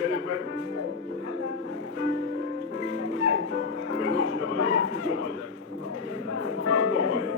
Elle est prête? Maintenant, je vais avoir un futur mariage. Encore mariage.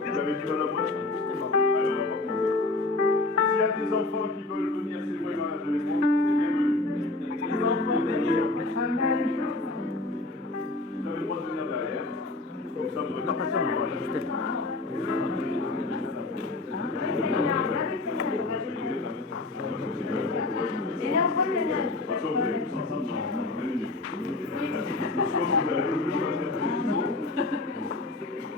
Vous avez du mal à voir? Allez, on va commencer. S'il y a des enfants qui veulent venir célébrer le mariage de l'époque, c'est bienvenu. Les enfants venir. Vous avez le droit de venir derrière. Comme ça, vous aurez pas ça,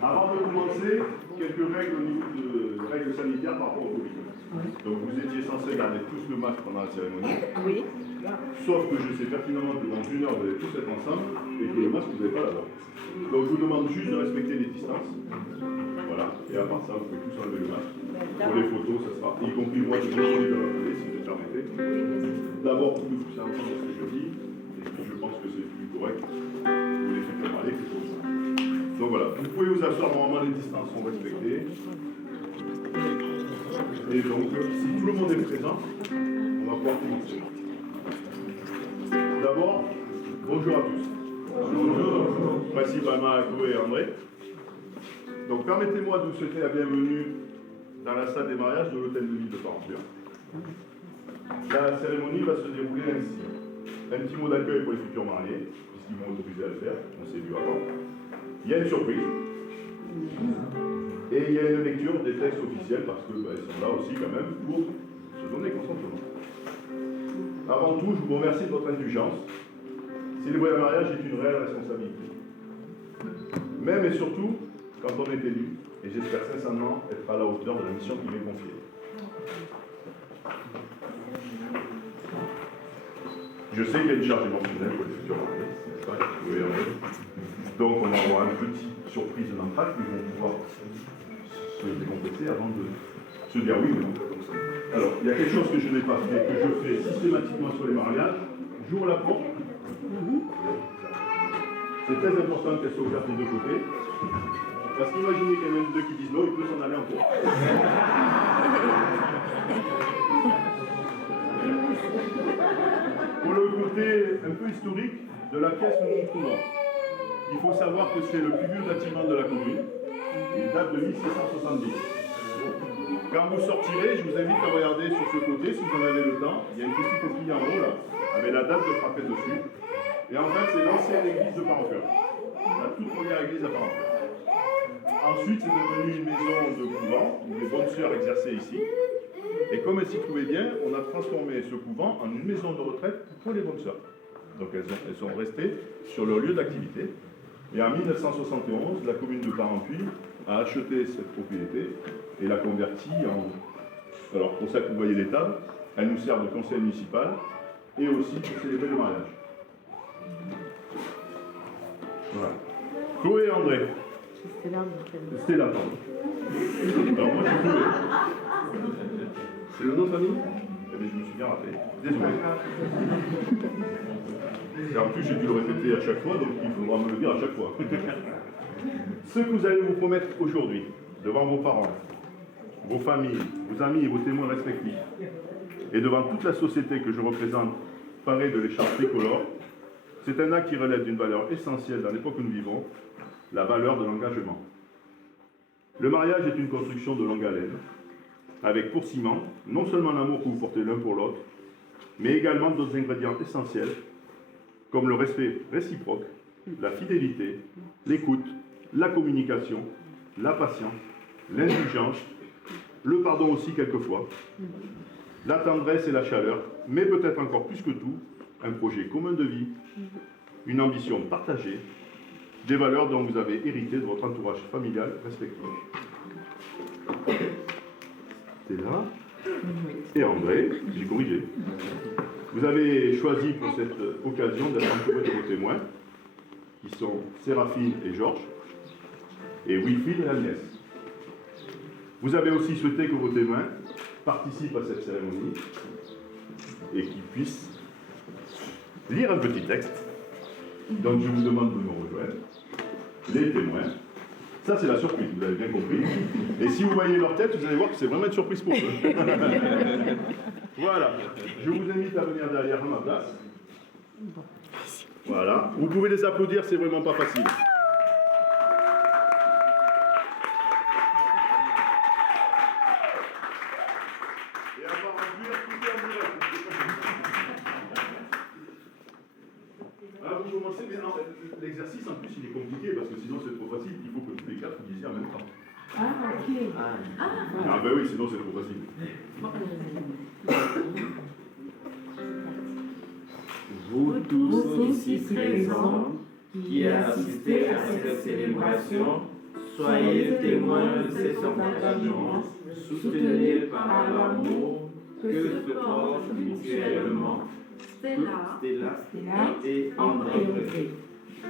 Avant de commencer, quelques règles au niveau de règles sanitaires par rapport au Covid. Donc vous étiez censés garder tous le masque pendant la cérémonie. Oui. Sauf que je sais pertinemment que dans une heure vous allez tous être ensemble et que le masque vous n'avez pas là-bas. Donc je vous demande juste de respecter les distances. Voilà. Et à part ça, vous pouvez tous enlever le masque. Pour les photos, ça sera, y compris moi, je vais essayer de la télé, si vous le permettez. D'abord pour que vous puissiez entendre ce que je dis, et puis je pense que c'est plus correct. Vous les faites parler que pour ça. Donc voilà, vous pouvez vous asseoir, normalement les distances sont respectées. Et donc, si tout le monde est présent, on va pouvoir commencer. D'abord, bonjour à tous. Bonjour. Principalement à Chloé et André. Donc permettez-moi de vous souhaiter la bienvenue dans la salle des mariages de l'hôtel de ville de Parenture. La cérémonie va se dérouler ainsi. Un petit mot d'accueil pour les futurs mariés, puisqu'ils m'ont autorisé à le faire, on s'est vu avant. Il y a une surprise. Et il y a une lecture des textes officiels, parce qu'ils sont là aussi quand même pour se donner consentement. Avant tout, je vous remercie de votre indulgence. Célébrer le mariage est une réelle responsabilité. Même et surtout, quand on est élu, et j'espère sincèrement être à la hauteur de la mission qui m'est confiée. Je sais qu'il y a une charge émotionnelle pour les futurs mariés, n'est-ce pas? Oui, donc on va avoir une petite surprise d'entracte, ils vont pouvoir se décompresser avant de se dire oui ou non. Alors, il y a quelque chose que je n'ai pas fait, que je fais systématiquement sur les mariages. J'ouvre la porte. C'est très important qu'elle soit ouverte des deux côtés. Parce qu'imaginez qu'il y en a deux qui disent non, il peut s'en aller en cours. Pour le côté un peu historique de la pièce où nous nous trouvons, il faut savoir que c'est le plus vieux bâtiment de la commune. Il date de 1670. Quand vous sortirez, je vous invite à regarder sur ce côté, si vous en avez le temps. Il y a une petite coquille en haut là, avec la date de frappée dessus. Et en fait, c'est l'ancienne église de Parenture. La toute première église à Parenture. Ensuite, c'est devenu une maison de couvent, où les bonnes sœurs exerçaient ici. Et comme elles s'y trouvaient bien, on a transformé ce couvent en une maison de retraite pour les bonnes sœurs. Donc elles sont restées sur leur lieu d'activité. Et en 1971, la commune de Parentuil a acheté cette propriété et l'a convertie en... Alors pour ça que vous voyez les tables, elles nous servent de conseil municipal et aussi pour célébrer le mariage. Voilà. Chloé et André. C'était là, pardon. Alors moi je suis Chloé. C'est le nom de famille? Eh bien, je me suis bien rappelé. Désolé. Et en plus, j'ai dû le répéter à chaque fois, donc il faudra me le dire à chaque fois. Ce que vous allez vous promettre aujourd'hui, devant vos parents, vos familles, vos amis et vos témoins respectifs, et devant toute la société que je représente, parée de l'écharpe tricolore, c'est un acte qui relève d'une valeur essentielle dans l'époque que nous vivons, la valeur de l'engagement. Le mariage est une construction de longue haleine, avec pour ciment non seulement l'amour que vous portez l'un pour l'autre, mais également d'autres ingrédients essentiels, comme le respect réciproque, la fidélité, l'écoute, la communication, la patience, l'indulgence, le pardon aussi quelquefois, la tendresse et la chaleur, mais peut-être encore plus que tout, un projet commun de vie, une ambition partagée, des valeurs dont vous avez hérité de votre entourage familial respectif. C'est là. Et André, j'ai corrigé. Vous avez choisi pour cette occasion d'être entouré de vos témoins, qui sont Séraphine et Georges, et Wilfried et Agnès. Vous avez aussi souhaité que vos témoins participent à cette cérémonie et qu'ils puissent lire un petit texte. Donc je vous demande de nous rejoindre, les témoins. Ça, c'est la surprise, vous avez bien compris. Et si vous voyez leur tête, vous allez voir que c'est vraiment une surprise pour eux. Voilà. Je vous invite à venir derrière à ma place. Voilà. Vous pouvez les applaudir, c'est vraiment pas facile. Et à part en cuir, tout est en direct. Alors vous commencez, mais l'exercice en plus il est compliqué parce que sinon c'est trop facile, il faut que tous les quatre vous disiez en même temps. Ah, ok. Ah ben oui, sinon c'est trop facile. Vous tous ici présents qui assistez à cette célébration, soyez témoins de cet engagement, soutenez par l'amour que se portent mutuellement Stella et André,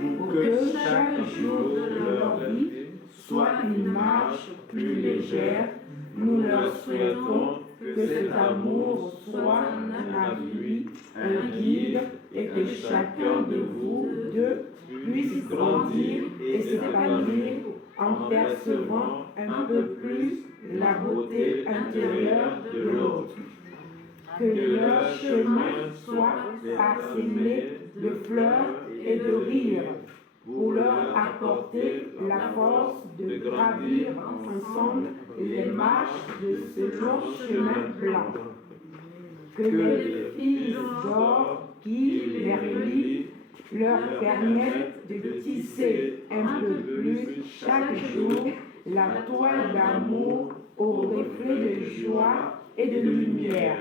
pour que chaque jour de leur vie soit une marche plus légère. Nous leur souhaitons que cet amour soit un appui, un guide, et que chacun de vous deux puisse grandir et s'épanouir en percevant un peu plus la beauté intérieure de l'autre. Que leur chemin soit parsemé de fleurs et de rires, pour leur apporter la force de gravir ensemble les marches de ce long chemin blanc. Que les fils d'or qui les relient leur permettent de tisser un peu plus chaque jour la toile d'amour au reflet de joie et de lumière.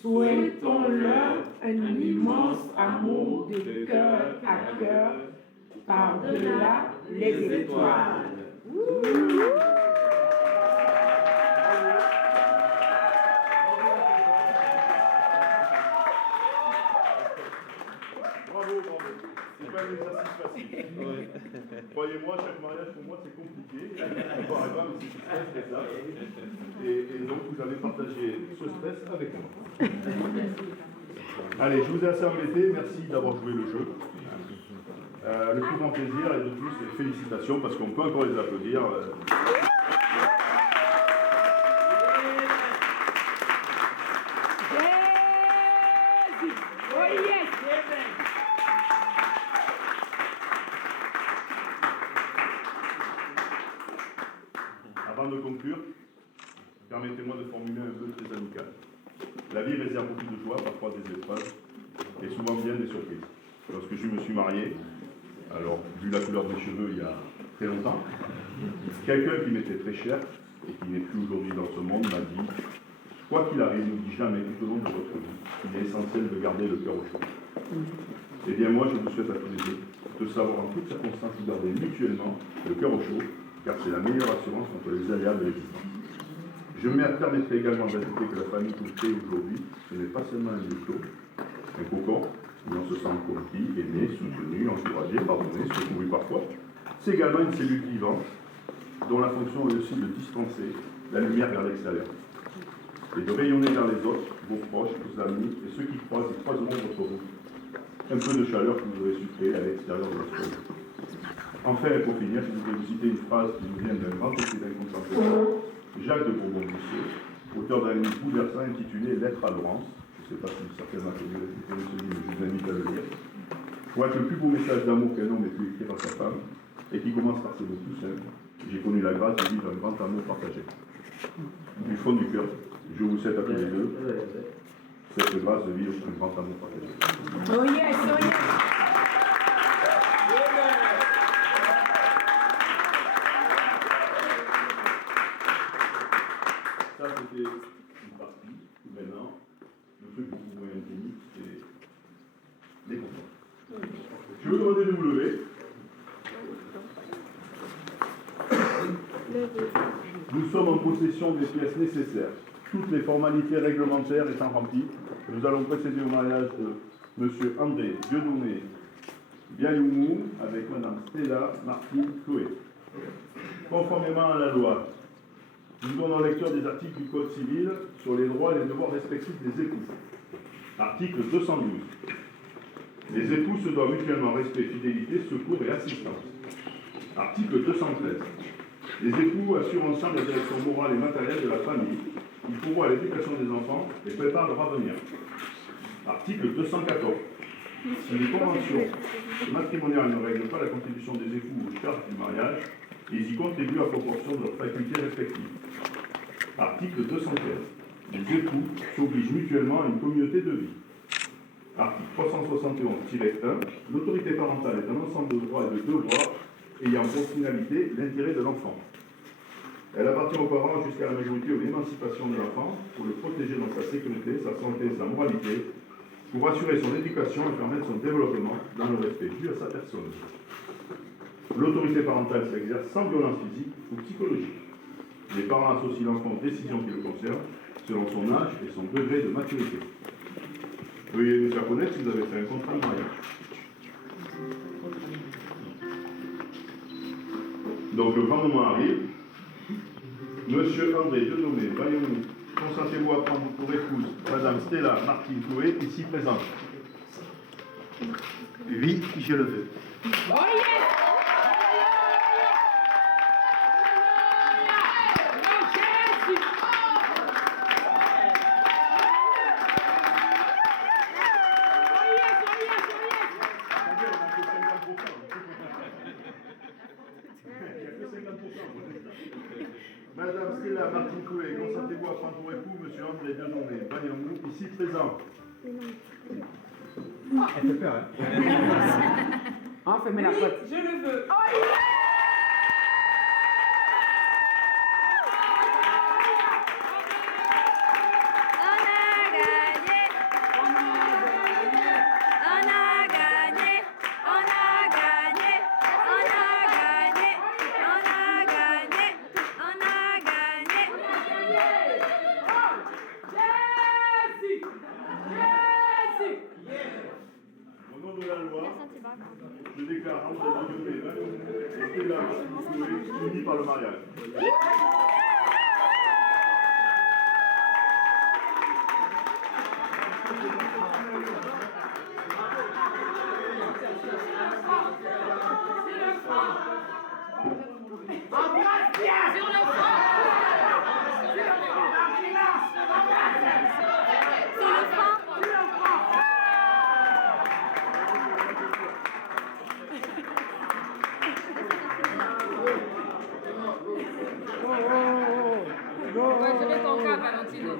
Souhaitons-leur un immense amour de cœur à cœur par-delà les étoiles. Bravo, bravo. C'est pas un exercice facile. Croyez-moi, chaque mariage pour moi c'est compliqué. On va arriver, mais c'est très stressant. Et donc vous avez partagé ce stress avec moi. Allez, je vous ai assez embêté. Merci d'avoir joué le jeu. Le plus grand plaisir et de plus, félicitations parce qu'on peut encore les applaudir. Avant de conclure, permettez-moi de formuler un vœu très amical. La vie réserve beaucoup de joie, parfois des épreuves, et souvent bien des surprises. Lorsque je me suis marié, alors vu la couleur de mes cheveux il y a très longtemps, quelqu'un qui m'était très cher et qui n'est plus aujourd'hui dans ce monde m'a dit « Quoi qu'il arrive, n'oublie jamais tout au long de votre vie, il est essentiel de garder le cœur au chaud. » Eh bien moi, je vous souhaite à tous les deux de savoir en toutes circonstances vous garder mutuellement le cœur au chaud, car c'est la meilleure assurance contre les aléas de l'existence. Je me permettrai également d'ajouter que la famille que vous créez aujourd'hui, ce n'est pas seulement un museau, un cocon, où l'on se sent compris, aimé, soutenu, encouragé, pardonné, secouru parfois. C'est également une cellule vivante, dont la fonction est aussi de dispenser la lumière vers l'extérieur, et de rayonner vers les autres, vos proches, vos amis, et ceux qui croisent et croiseront votre route. Un peu de chaleur que vous aurez su créer à l'extérieur de votre vie. Enfin, et pour finir, je voudrais vous citer une phrase qui nous vient d'un grand écrivain contemporain, Jacques de Bourbon-Boussier, auteur d'un livre bouleversant intitulé Lettre à Laurence. Je ne sais pas si certains d'entre vous avez ce livre, je vous invite à le lire. Je crois que le plus beau message d'amour qu'un homme ait pu écrire à sa femme, et qui commence par ces mots tout simples, j'ai connu la grâce de vivre un grand amour partagé. Du fond du cœur, je vous souhaite à tous les deux cette grâce de vivre un grand amour partagé. Oh yes, oh yes. Ça, c'était une partie. Maintenant, le truc beaucoup moins intime, c'est les contents. Je vais vous demander de vous lever. Nous sommes en possession des pièces nécessaires, toutes les formalités réglementaires étant remplies. Nous allons procéder au mariage de M. André Dieudonné Biayoumou avec Mme Stella Martine Chloé. Conformément à la loi, nous donnons lecture des articles du Code civil sur les droits et les devoirs respectifs des époux. Article 212. Les époux se doivent mutuellement respect, fidélité, secours et assistance. Article 213. Les époux assurent ensemble la direction morale et matérielle de la famille. Ils pourvoient à l'éducation des enfants et préparent leur avenir. Article 214. Si les conventions matrimoniales ne règlent pas la contribution des époux aux charges du mariage, ils y contribuent à proportion de leurs facultés respectives. Article 215. Les époux s'obligent mutuellement à une communauté de vie. Article 371-1. L'autorité parentale est un ensemble de droits et de devoirs ayant pour finalité l'intérêt de l'enfant. Elle appartient aux parents jusqu'à la majorité ou l'émancipation de l'enfant pour le protéger dans sa sécurité, sa santé, sa moralité, pour assurer son éducation et permettre son développement dans le respect dû à sa personne. L'autorité parentale s'exerce sans violence physique ou psychologique. Les parents associent l'enfant aux décisions qui le concernent selon son âge et son degré de maturité. Veuillez nous faire connaître si vous avez fait un contrat de mariage. Donc le grand moment arrive. Monsieur André Dieudonné Biayoumou, consentez-vous à prendre pour épouse Madame Stella Martine Chloé, ici présente? Oui, je le veux. Oh yes! Madame Stella Martine Chloé, consentez-vous à prendre pour époux Monsieur André Dieudonné Biayoumou, ici présent? Elle fait peur, hein? On fait la faute. Je le veux. Au nom de la loi, je déclare André Dieudonné Biayoumou et Stella Martine Chloé unis par le mariage. On va gérer ton cas, Valentino.